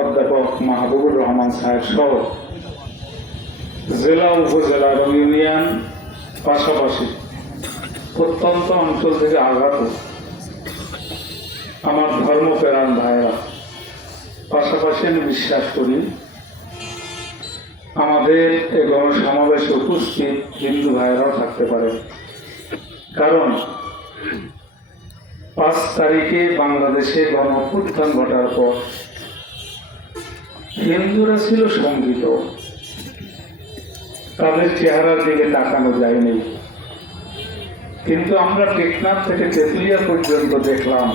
অধ্যাপক মাহবুবুর রহমান সাহেব সহ জেলা উপজেলা এবং ইউনিয়ন পাশাপাশি প্রত্যন্ত অঞ্চল থেকে আগত আমার ধর্মপ্রাণ ভাইয়েরা, পাশাপাশি আমি বিশ্বাস করি আমাদের এই গণসমাবেশে উপস্থিত হিন্দু ভাইয়েরাও থাকতে পারে। কারণ পাঁচ তারিখে বাংলাদেশে গণ অভ্যুত্থান ঘটার পর হিন্দুরা ছিল সংগীত তাদের চেহারার দিকে তাকানো যায়নি। কিন্তু আমরা টেকনাফ থেকে তেতুলিয়া পর্যন্ত দেখলাম,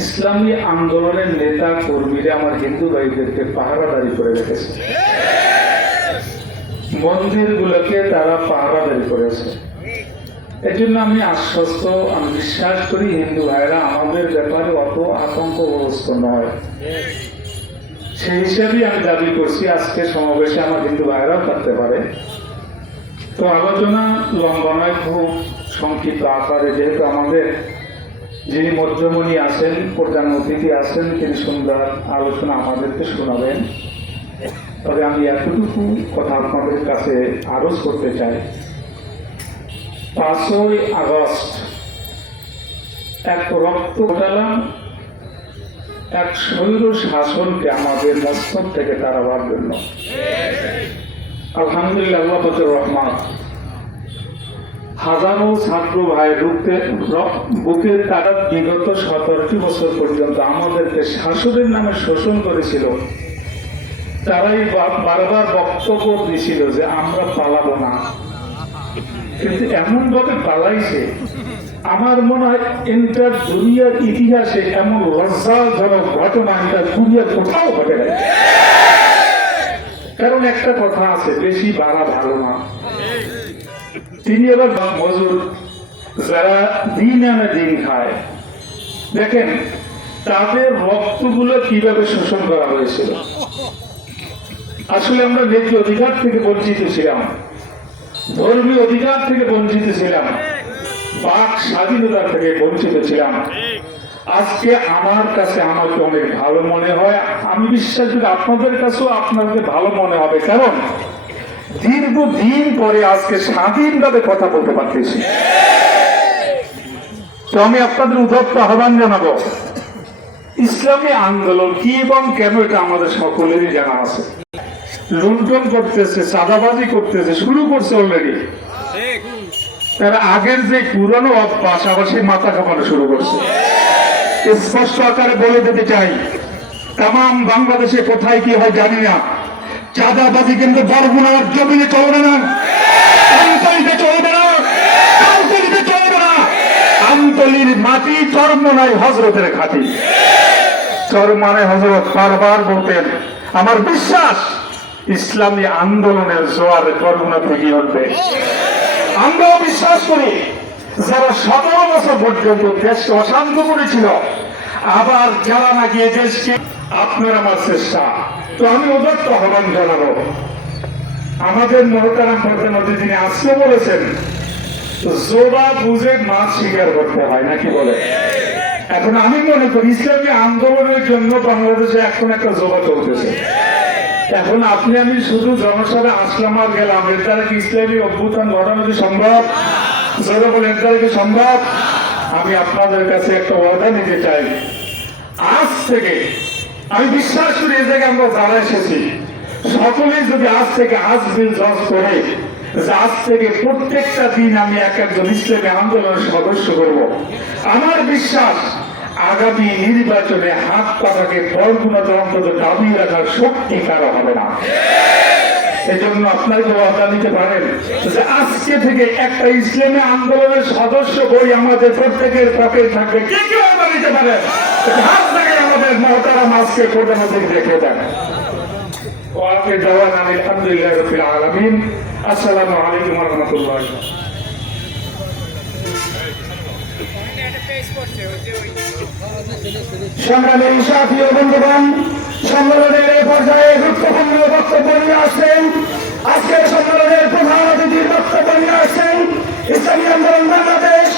ইসলামী আন্দোলনের নেতা কর্মীরা আমার হিন্দু ভাইদেরকে পাহারাদারি করে রেখেছে। মন্দিরগুলোকে তারা পাহারাদারি করেছে। এই জন্য আমি আশ্বস্ত, আমি বিশ্বাস করি হিন্দু ভাইরা আমাদের ব্যাপারে অত আতঙ্কগ্রস্ত নয়। সেই হিসাবেই আমি দাবি করছি, আজকে সমাবেশে আমার হিন্দু ভাইরাও থাকতে পারে। তো আলোচনা লম্বা নয় খুব সংক্ষিপ্ত আকারে, যেহেতু আমাদের যিনি মধ্যমণি আছেন, প্রধান অতিথি আছেন, তিনি সুন্দর আলোচনা আমাদেরকে শোনাবেন। তবে আমি এতটুকু কথা আপনাদের কাছে আরজ করতে চাই। পাঁচই আগস্ট এক রক্ত ঘটালাম এক শৈর শাসনকে আমাদের মস্তক থেকে তাড়াবার জন্য। আলহামদুলিল্লাহ রহমান হাজারো ছাত্র ভাই রুখতে বুকে তারা বিগত সতেরোটি বছর পর্যন্ত আমাদেরকে শাসনের নামে শোষণ করেছিল। তারাই বারবার বক্তব্য দিয়েছিল যে আমরা পালাবো না। কিন্তু এমন ভাবে পালাইছে আমার মনে হয় এন্টার দুনিয়ার ইতিহাসে এমন লজ্জাজনক ঘটনা এটা দুনিয়ার কোথাও ঘটে নাই। কারণ একটা কথা আছে, বেশি বাড়া ভালো না। তিনি এবার মজুর যারা দিন আনে দিন খায়, দেখেন, তাদের রক্তগুলো কীভাবে শোষণ করা হয়েছিল? আসলে আমরা ন্যায্য অধিকার থেকে বঞ্চিত ছিলাম। ধর্মীয় অধিকার থেকে বঞ্চিত ছিলাম। বাক স্বাধীনতা থেকে বঞ্চিত ছিলাম। আজকে আমার কাছে আমাকে অনেক ভালো মনে হয়। আমি বিশ্বাস করি আপনাদের কাছেও আপনাদের ভালো মনে হবে। কারণ দীর্ঘদিন পরে আজকে স্বাধীনভাবে কথা বলতে পারতেছি। তো আমি আপনাদের উদত্ত আহ্বান জানাব ইসলামী আন্দোলন কি এবং কেন এটা আমাদের সকলেরই জানা আছে। লুণ্ঠন করতেছে চাঁদাবাজি করতেছে শুরু করছে অলরেডি তারা আগের যে পুরনো অভ্যাস, আবার সেই মাথা কামানো শুরু করছে। স্পষ্ট আকারে বলে দিতে চাই তাম বাংলাদেশে কোথায় কি হয় জানি না। চাঁদাবাজি কিন্তু বরগুনার জমিনে চলবে না। চলবে না। আমতলিতে চলবে না। আমতলির মাটি চর্ম নাই হজরতের খাটি। চরমানে হজরত বারবার বলতেন, আমার বিশ্বাস, ইসলামী আন্দোলনের জোয়ার করুণা থেকে উঠবে। আমরাও বিশ্বাস করি যারা সতেরো বছর পর্যন্ত দেশকে অশান্ত করেছিল। আবার যারা নাকি দেশকে আপনার আমার চেষ্টা। তো আমি ওদের আহ্বান জানাব। আমাদের মহতারাম প্রধানমন্ত্রী তিনি আসতে বলেছেন, জোবা বুঝে মাছ স্বীকার করতে হয়, নাকি বলে? এখন আমি মনে করি ইসলামী আন্দোলনের জন্য বাংলাদেশে এখন একটা জোবা চলতেছে। এখন আপনি আমি শুধু জনসভা আসলাম আর গেলাম। এর দ্বারা কি ইসলামী অভ্যুত্থান ঘটানো কি সম্ভব? বলে এর দ্বারা কি সম্ভব? আমি আপনাদের কাছে একটা ওয়াদা নিতে চাই। আজ থেকে, আমি বিশ্বাস করি এই জায়গায় আমরা যারা এসেছি, সকলেই যদি আজ থেকে আজ বিল জজ করে আজ থেকে প্রত্যেকটা দিন আমি এক একজন ইসলামী আন্দোলনের সদস্য করব। আমার বিশ্বাস আগামী নির্বাচনে হাত পাতাকে বরগুনাতে অন্তত দাবি রাখার শক্তি কারও হবে না। এজন্য আপনাকে ওয়াদা নিতে পারেন যে আজকে থেকে একটা ইসলামী আন্দোলনের সদস্য বই আমাদের প্রত্যেকের পকেটে থাকবে। কে কি ওয়াদা নিতে পারেন হাত থেকে আমাদের মহতারা মাসকে কোর্টের মধ্যে দেখে দেন। ওয়াকে দেওয়ান আলহামদুলিল্লাহ রবিল আলমিন। আসসালামু আলাইকুম রহমতুল্লাহ। সংগ্রামী সাথী সাথীয় বন্ধুগণ, সম্মেলনের এই পর্যায়ে গুরুত্বপূর্ণ বক্তব্য নিয়ে আসছেন। আজকের সম্মেলনের প্রধান অতিথির বক্তব্য নিয়ে আসছেন ইসলামী আন্দোলন বাংলাদেশ।